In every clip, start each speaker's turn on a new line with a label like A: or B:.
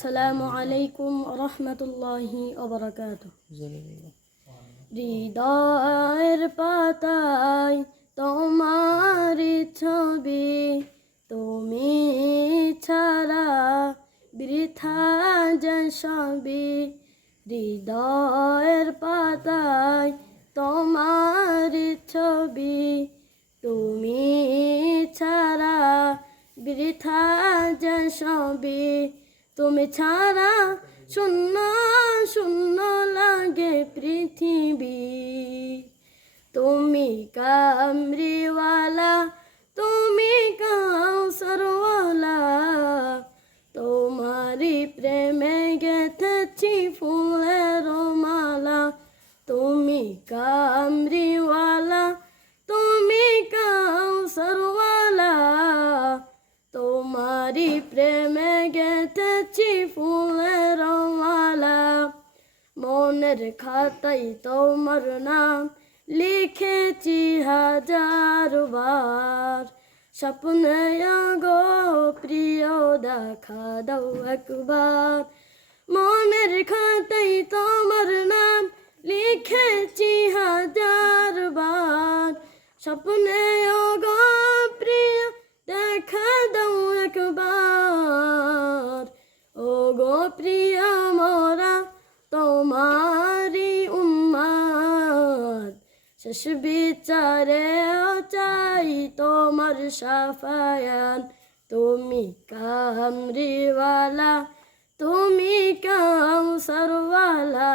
A: আসসালামু আলাইকুম রহমতুল্লাহি ওবরাকাত হৃদয়ের পাতায় তোমার ছবি, তুমি ছাড়া বৃথা যে সবই। হৃদয়ের পাতায় তোমার ছবি, তুমি ছাড়া বৃথা যে সবই। তুমি ছাড়া শূন্য শূন্য লাগে পৃথিবী। তুমি কামরিওয়ালা, তুমি কাউসরওয়ালা তোমারি প্রেমে গেথেছি ফুলের মালা। তুমি কামরিওয়ালা তোমারি প্রেমে গেথেছি ফুলের মালা মনের খাতাই তোমার নাম লিখেছি হাজার বার স্বপ্নে গো প্রিয় দেখা দাও একবার মনের খাতাই তোমার নাম লিখেছি হাজার বার স্বপ্নে গো প্রিয় মোরা তোমারি উম্মাদ। শেষ বিচারে চাই তোমার সাফায়ান তুমি কামরিওয়ালা, তুমি কাউসরওয়ালা।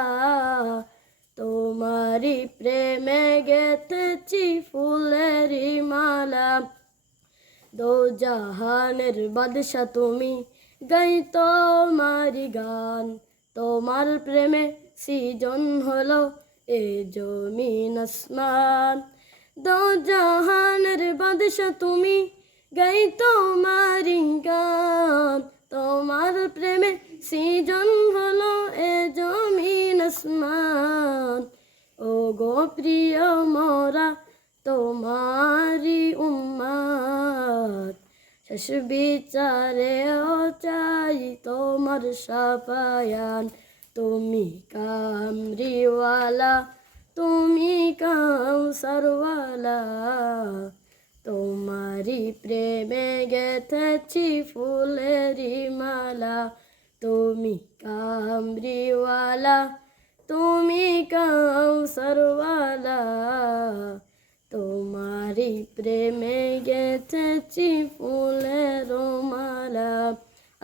A: তোমারি প্রেমে গেথেছি ফুলেরি মালা। দো জাহানের বাদশা তুমি গাই তোমারি গান, তোমার প্রেমে সৃজন হলো এ জমিন আসমান। দো জাহানের তুমি, গাই তোমারি গান, তোমার প্রেমে সৃজন হলো এ জমিন আসমান। ও গো প্রিয় মোরা, তোমারি উম্মাদ শেষ চাই তোমার সাফায়ান, তুমি কামরিওয়ালা, তুমি কাউসরওয়ালা তোমারি প্রেমে গেথেছি ফুলেরি মালা, তুমি কামরিওয়ালা, তুমি কাউসরওয়ালা তোমারি প্রেমে গেথেছি ফুলের